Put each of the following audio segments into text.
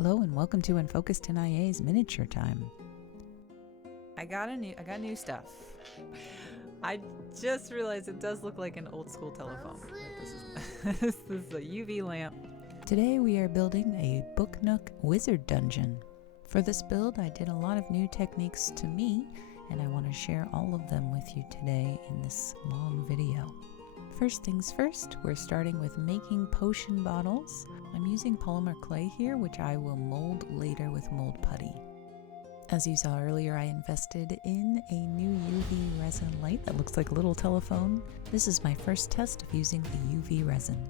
Hello and welcome to Unfocused NIA's Miniature Time. I got new stuff. I just realized it does look like an old school telephone. This is a UV lamp. Today we are building a Book Nook wizard dungeon. For this build I did a lot of new techniques to me, and I want to share all of them with you today in this long video. First things first, we're starting with making potion bottles. I'm using polymer clay here, which I will mold later with mold putty. As you saw earlier, I invested in a new UV resin light that looks like a little telephone. This is my first test of using the UV resin.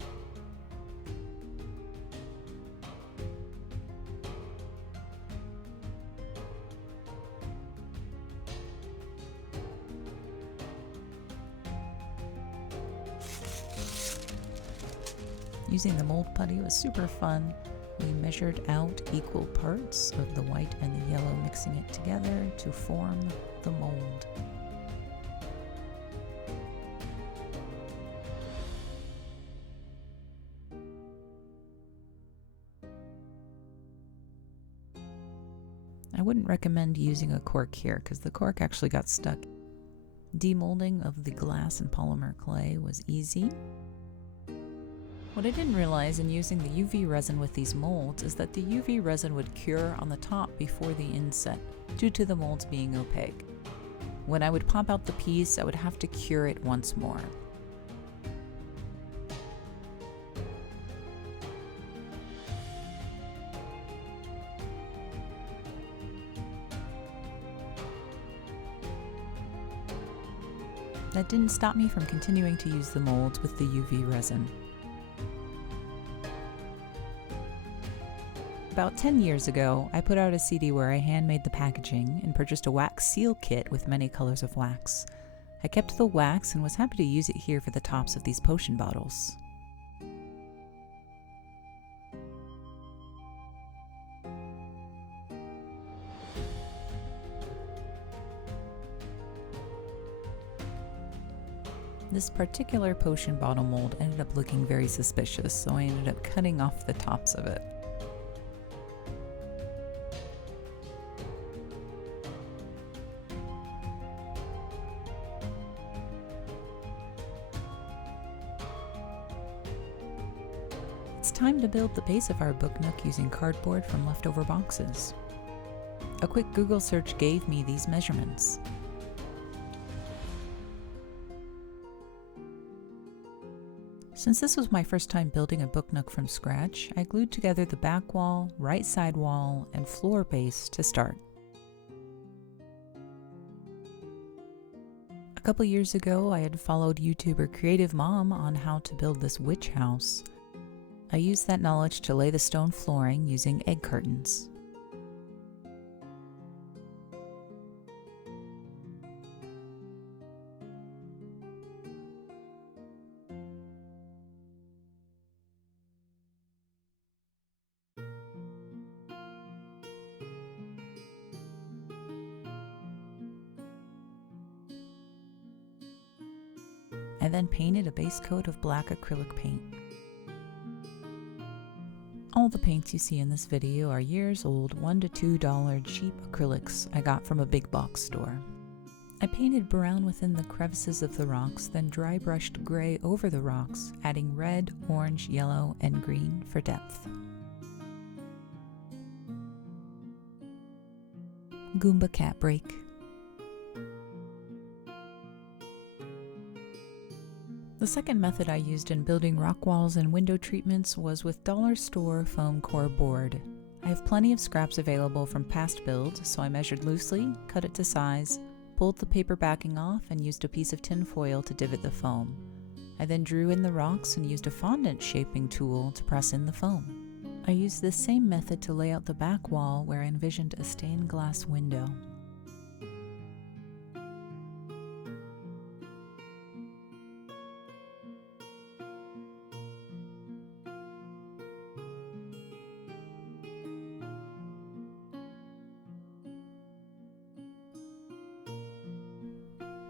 Using the mold putty was super fun. We measured out equal parts of the white and the yellow, mixing it together to form the mold. I wouldn't recommend using a cork here because the cork actually got stuck. Demolding of the glass and polymer clay was easy. What I didn't realize in using the UV resin with these molds is that the UV resin would cure on the top before the inset, due to the molds being opaque. When I would pop out the piece, I would have to cure it once more. That didn't stop me from continuing to use the molds with the UV resin. About 10 years ago, I put out a CD where I handmade the packaging and purchased a wax seal kit with many colors of wax. I kept the wax and was happy to use it here for the tops of these potion bottles. This particular potion bottle mold ended up looking very suspicious, so I ended up cutting off the tops of it. It's time to build the base of our Book Nook using cardboard from leftover boxes. A quick Google search gave me these measurements. Since this was my first time building a Book Nook from scratch, I glued together the back wall, right side wall, and floor base to start. A couple years ago, I had followed YouTuber Creative Mom on how to build this witch house. I used that knowledge to lay the stone flooring using egg curtains. I then painted a base coat of black acrylic paint. All the paints you see in this video are years old $1 to $2 cheap acrylics I got from a big box store. I painted brown within the crevices of the rocks, then dry brushed gray over the rocks, adding red, orange, yellow, and green for depth. Goomba cat break. The second method I used in building rock walls and window treatments was with dollar store foam core board. I have plenty of scraps available from past builds, so I measured loosely, cut it to size, pulled the paper backing off, and used a piece of tin foil to divot the foam. I then drew in the rocks and used a fondant shaping tool to press in the foam. I used this same method to lay out the back wall where I envisioned a stained glass window.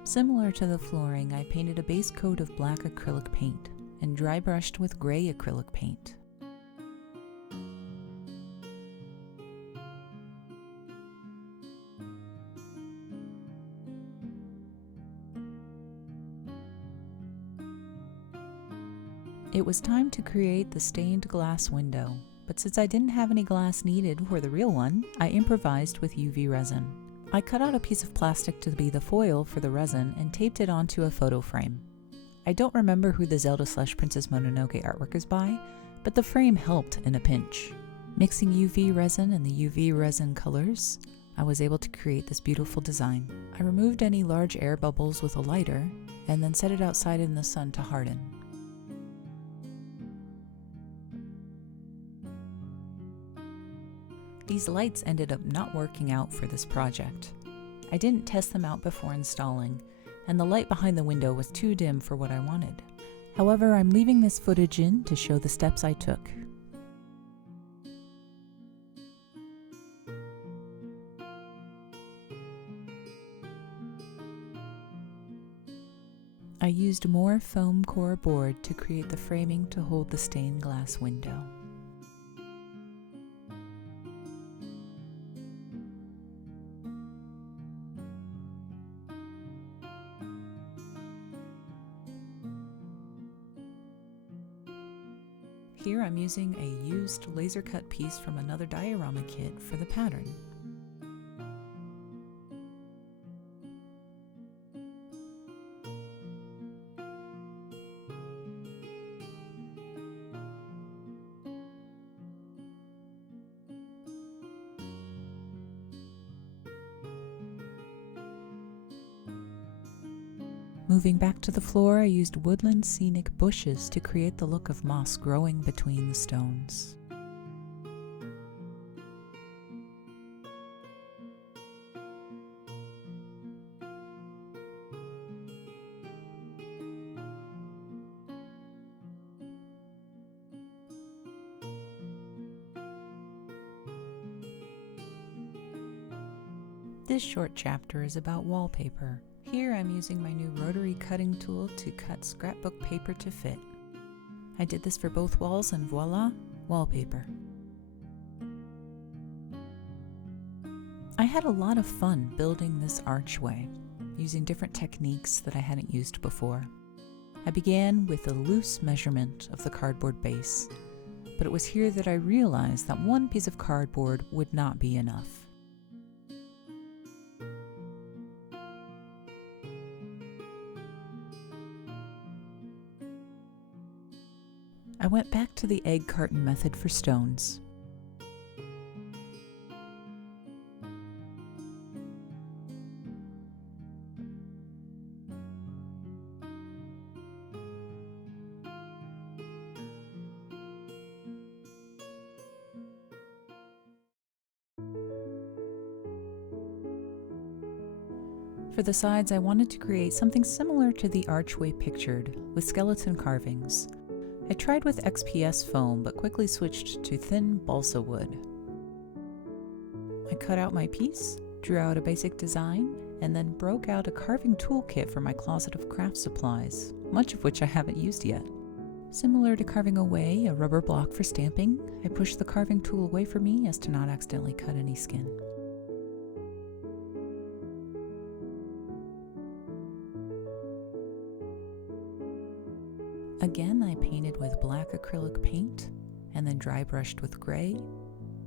Similar to the flooring, I painted a base coat of black acrylic paint and dry brushed with gray acrylic paint. It was time to create the stained glass window, but since I didn't have any glass needed for the real one, I improvised with UV resin. I cut out a piece of plastic to be the foil for the resin and taped it onto a photo frame. I don't remember who the Zelda/Princess Mononoke artwork is by, but the frame helped in a pinch. Mixing UV resin and the UV resin colors, I was able to create this beautiful design. I removed any large air bubbles with a lighter and then set it outside in the sun to harden. These lights ended up not working out for this project. I didn't test them out before installing, and the light behind the window was too dim for what I wanted. However, I'm leaving this footage in to show the steps I took. I used more foam core board to create the framing to hold the stained glass window. Here I'm using a used laser cut piece from another diorama kit for the pattern. Moving back to the floor, I used woodland scenic bushes to create the look of moss growing between the stones. This short chapter is about wallpaper. Here I'm using my new rotary cutting tool to cut scrapbook paper to fit. I did this for both walls and voila, wallpaper. I had a lot of fun building this archway, using different techniques that I hadn't used before. I began with a loose measurement of the cardboard base, but it was here that I realized that one piece of cardboard would not be enough. I went back to the egg carton method for stones. For the sides, I wanted to create something similar to the archway pictured, with skeleton carvings. I tried with XPS foam, but quickly switched to thin balsa wood. I cut out my piece, drew out a basic design, and then broke out a carving toolkit for my closet of craft supplies, much of which I haven't used yet. Similar to carving away a rubber block for stamping, I pushed the carving tool away from me as to not accidentally cut any skin. Again, I painted with black acrylic paint and then dry brushed with gray,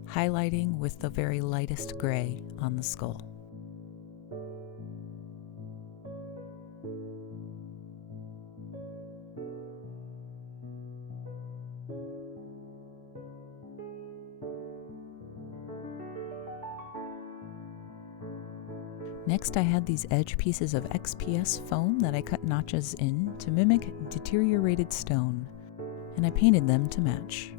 highlighting with the very lightest gray on the skull. Next, I had these edge pieces of XPS foam that I cut notches in to mimic deteriorated stone, and I painted them to match.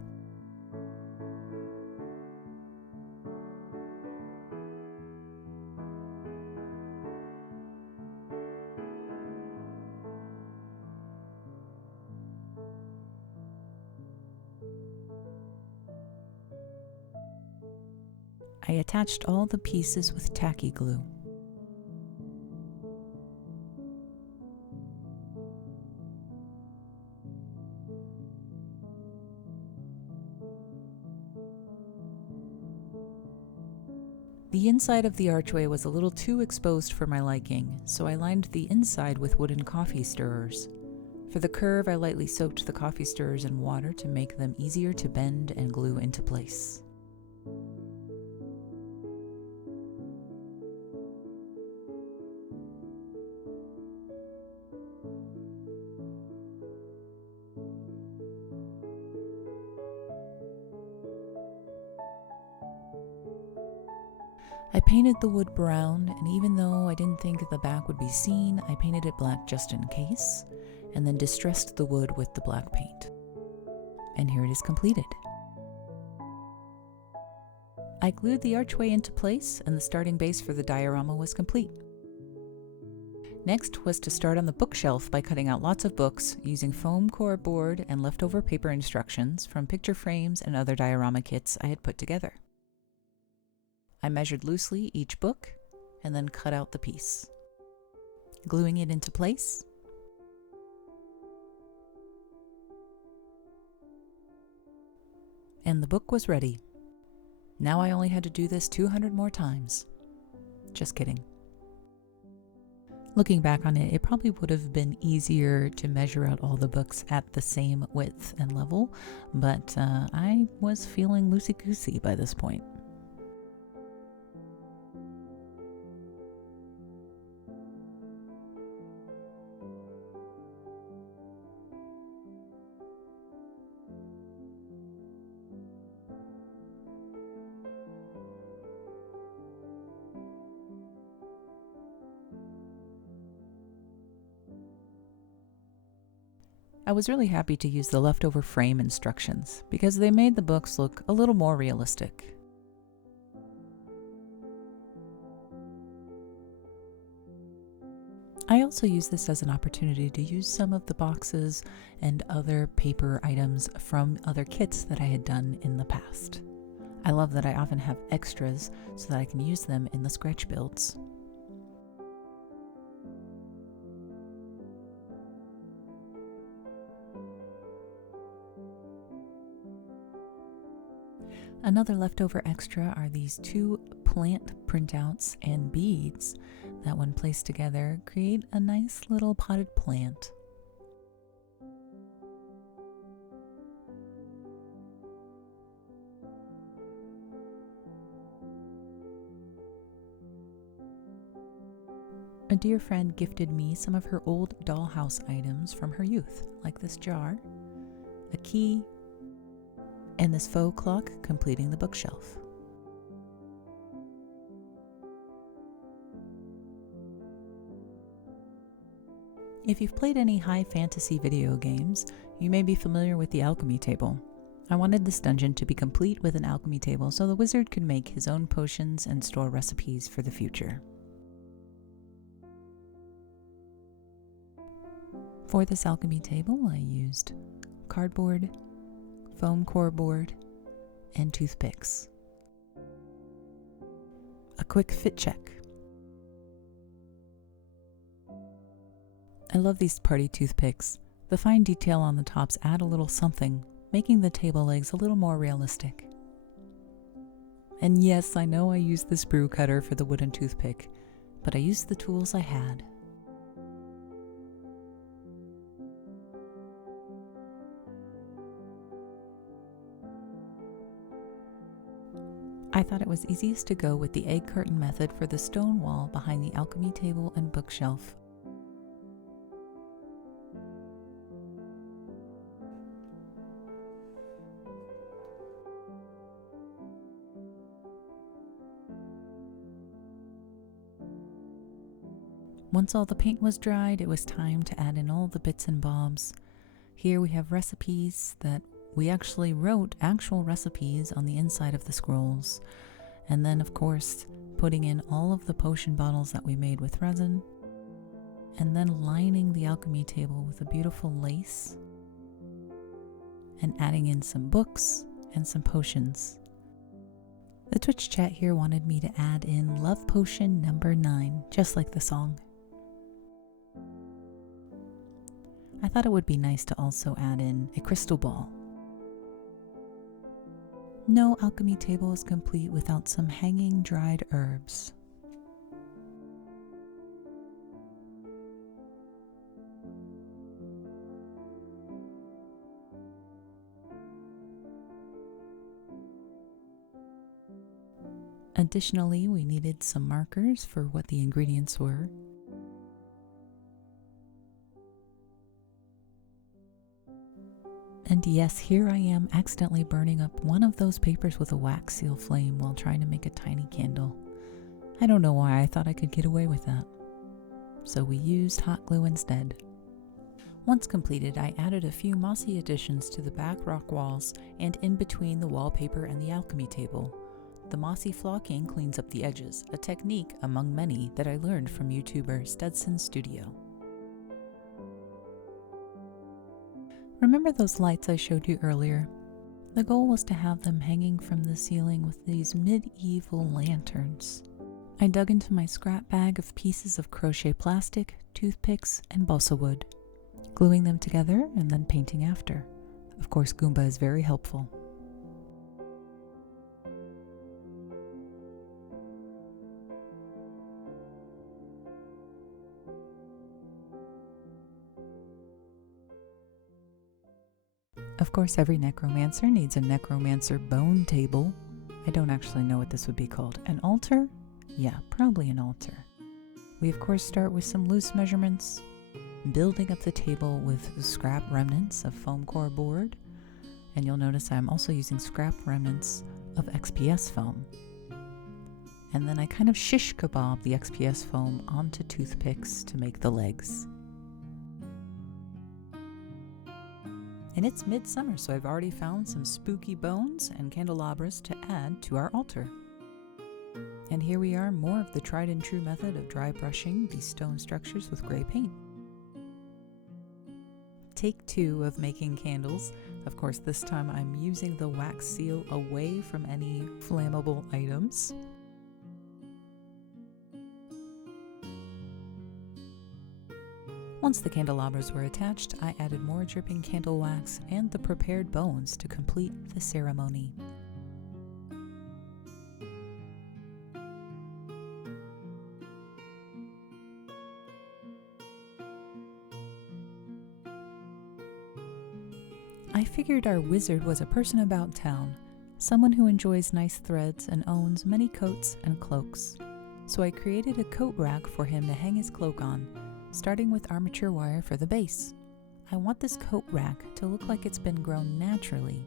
I attached all the pieces with tacky glue. The inside of the archway was a little too exposed for my liking, so I lined the inside with wooden coffee stirrers. For the curve, I lightly soaked the coffee stirrers in water to make them easier to bend and glue into place. I painted the wood brown, and even though I didn't think the back would be seen, I painted it black just in case, and then distressed the wood with the black paint. And here it is completed. I glued the archway into place, and the starting base for the diorama was complete. Next was to start on the bookshelf by cutting out lots of books using foam core board and leftover paper instructions from picture frames and other diorama kits I had put together. I measured loosely each book and then cut out the piece, gluing it into place. And the book was ready. Now I only had to do this 200 more times. Just kidding. Looking back on it, it probably would have been easier to measure out all the books at the same width and level, but I was feeling loosey-goosey by this point. I was really happy to use the leftover frame instructions because they made the books look a little more realistic. I also used this as an opportunity to use some of the boxes and other paper items from other kits that I had done in the past. I love that I often have extras so that I can use them in the scratch builds. Another leftover extra are these 2 plant printouts and beads that, when placed together, create a nice little potted plant. A dear friend gifted me some of her old dollhouse items from her youth, like this jar, a key, and this faux clock completing the bookshelf. If you've played any high fantasy video games, you may be familiar with the alchemy table. I wanted this dungeon to be complete with an alchemy table so the wizard could make his own potions and store recipes for the future. For this alchemy table, I used cardboard, foam core board, and toothpicks. A quick fit check. I love these party toothpicks. The fine detail on the tops add a little something, making the table legs a little more realistic. And yes, I know I used the sprue cutter for the wooden toothpick, but I used the tools I had. I thought it was easiest to go with the egg carton method for the stone wall behind the alchemy table and bookshelf. Once all the paint was dried, it was time to add in all the bits and bobs. Here we have recipes that we actually wrote actual recipes on the inside of the scrolls. And then, of course, putting in all of the potion bottles that we made with resin. And then lining the alchemy table with a beautiful lace. And adding in some books and some potions. The Twitch chat here wanted me to add in Love Potion number 9, just like the song. I thought it would be nice to also add in a crystal ball. No alchemy table is complete without some hanging dried herbs. Additionally, we needed some markers for what the ingredients were. And yes, here I am accidentally burning up one of those papers with a wax seal flame while trying to make a tiny candle. I don't know why I thought I could get away with that. So we used hot glue instead. Once completed, I added a few mossy additions to the back rock walls and in between the wallpaper and the alchemy table. The mossy flocking cleans up the edges, a technique among many that I learned from YouTuber Stedson Studio. Remember those lights I showed you earlier? The goal was to have them hanging from the ceiling with these medieval lanterns. I dug into my scrap bag of pieces of crochet plastic, toothpicks, and balsa wood, gluing them together and then painting after. Of course, Goomba is very helpful. Of course, every necromancer needs a necromancer bone table. I don't actually know what this would be called. An altar? Yeah, probably an altar. We of course start with some loose measurements, building up the table with scrap remnants of foam core board, and you'll notice I'm also using scrap remnants of XPS foam. And then I kind of shish kebab the XPS foam onto toothpicks to make the legs. And it's midsummer, so I've already found some spooky bones and candelabras to add to our altar. And here we are, more of the tried and true method of dry brushing these stone structures with gray paint. Take 2 of making candles. Of course, this time I'm using the wax seal away from any flammable items. Once the candelabras were attached, I added more dripping candle wax and the prepared bones to complete the ceremony. I figured our wizard was a person about town, someone who enjoys nice threads and owns many coats and cloaks. So I created a coat rack for him to hang his cloak on, starting with armature wire for the base. I want this coat rack to look like it's been grown naturally.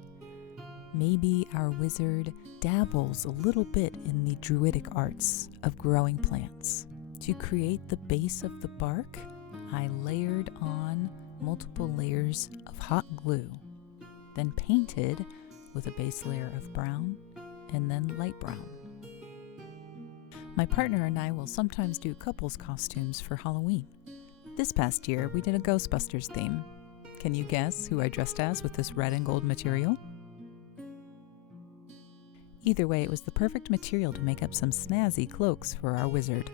Maybe our wizard dabbles a little bit in the druidic arts of growing plants. To create the base of the bark, I layered on multiple layers of hot glue, then painted with a base layer of brown and then light brown. My partner and I will sometimes do couples costumes for Halloween. This past year, we did a Ghostbusters theme. Can you guess who I dressed as with this red and gold material? Either way, it was the perfect material to make up some snazzy cloaks for our wizard.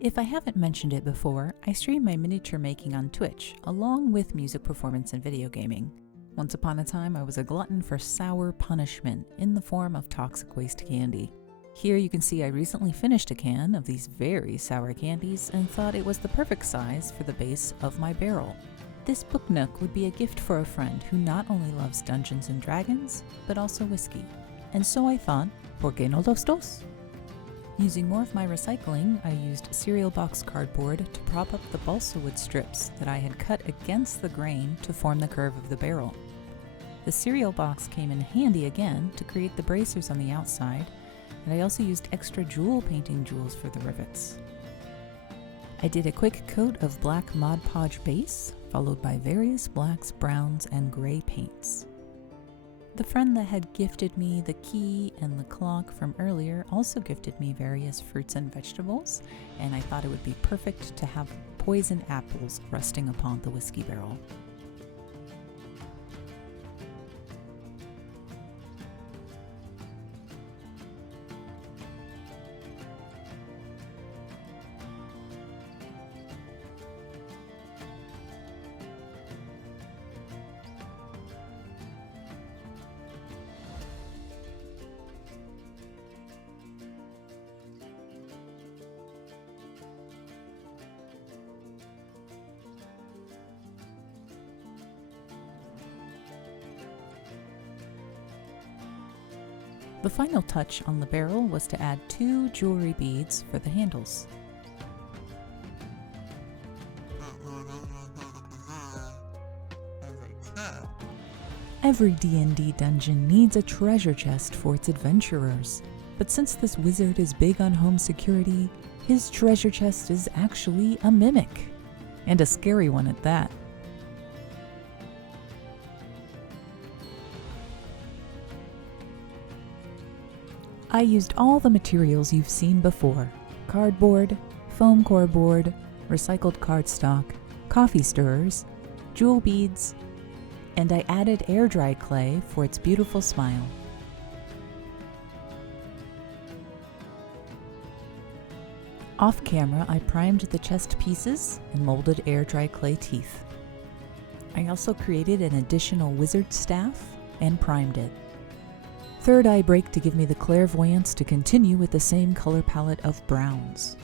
If I haven't mentioned it before, I stream my miniature making on Twitch, along with music performance and video gaming. Once upon a time, I was a glutton for sour punishment in the form of toxic waste candy. Here you can see I recently finished a can of these very sour candies and thought it was the perfect size for the base of my barrel. This book nook would be a gift for a friend who not only loves Dungeons and Dragons, but also whiskey. And so I thought, ¿por qué no los dos? Using more of my recycling, I used cereal box cardboard to prop up the balsa wood strips that I had cut against the grain to form the curve of the barrel. The cereal box came in handy again to create the bracers on the outside, and I also used extra jewel painting jewels for the rivets. I did a quick coat of black Mod Podge base, followed by various blacks, browns, and gray paints. The friend that had gifted me the key and the clock from earlier also gifted me various fruits and vegetables, and I thought it would be perfect to have poisoned apples resting upon the whiskey barrel. The final touch on the barrel was to add 2 jewelry beads for the handles. Every D&D dungeon needs a treasure chest for its adventurers, but since this wizard is big on home security, his treasure chest is actually a mimic, and a scary one at that. I used all the materials you've seen before: cardboard, foam core board, recycled cardstock, coffee stirrers, jewel beads, and I added air-dry clay for its beautiful smile. Off camera, I primed the chest pieces and molded air-dry clay teeth. I also created an additional wizard staff and primed it. Third eye break to give me the clairvoyance to continue with the same color palette of browns.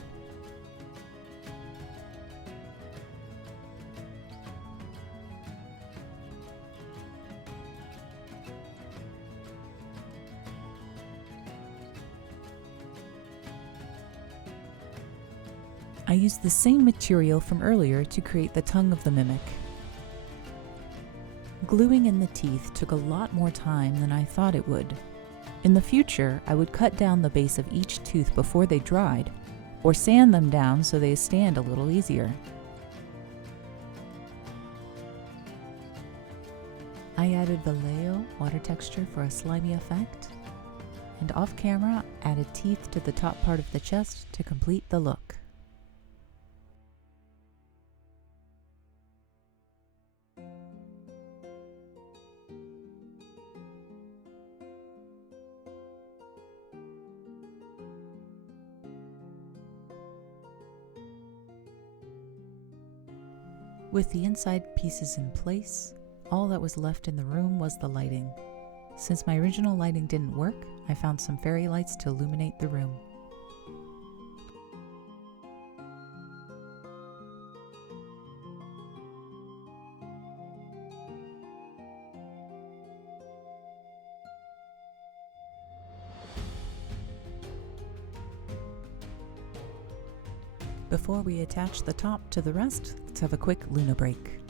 I used the same material from earlier to create the tongue of the mimic. Gluing in the teeth took a lot more time than I thought it would. In the future, I would cut down the base of each tooth before they dried, or sand them down so they stand a little easier. I added Vallejo water texture for a slimy effect, and off camera added teeth to the top part of the chest to complete the look. With the inside pieces in place, all that was left in the room was the lighting. Since my original lighting didn't work, I found some fairy lights to illuminate the room. Before we attach the top to the rest, let's have a quick Luna break.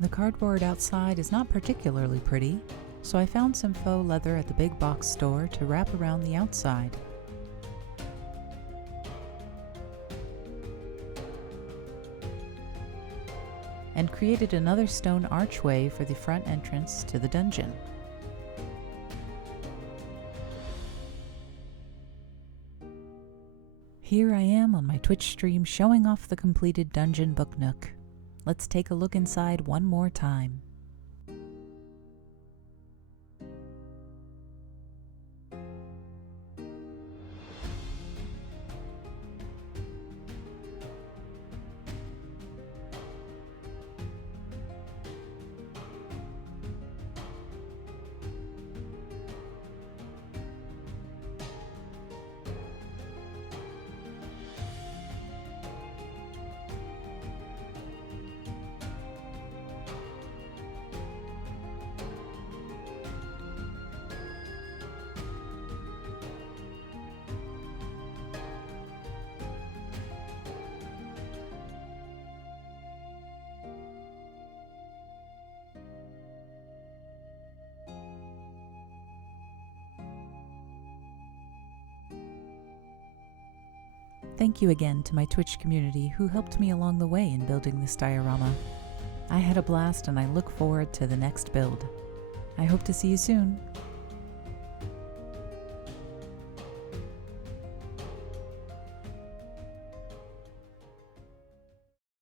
The cardboard outside is not particularly pretty, so I found some faux leather at the big box store to wrap around the outside. And created another stone archway for the front entrance to the dungeon. Here I am on my Twitch stream showing off the completed dungeon book Nook. Let's take a look inside one more time. Thank you again to my Twitch community who helped me along the way in building this diorama. I had a blast and I look forward to the next build. I hope to see you soon.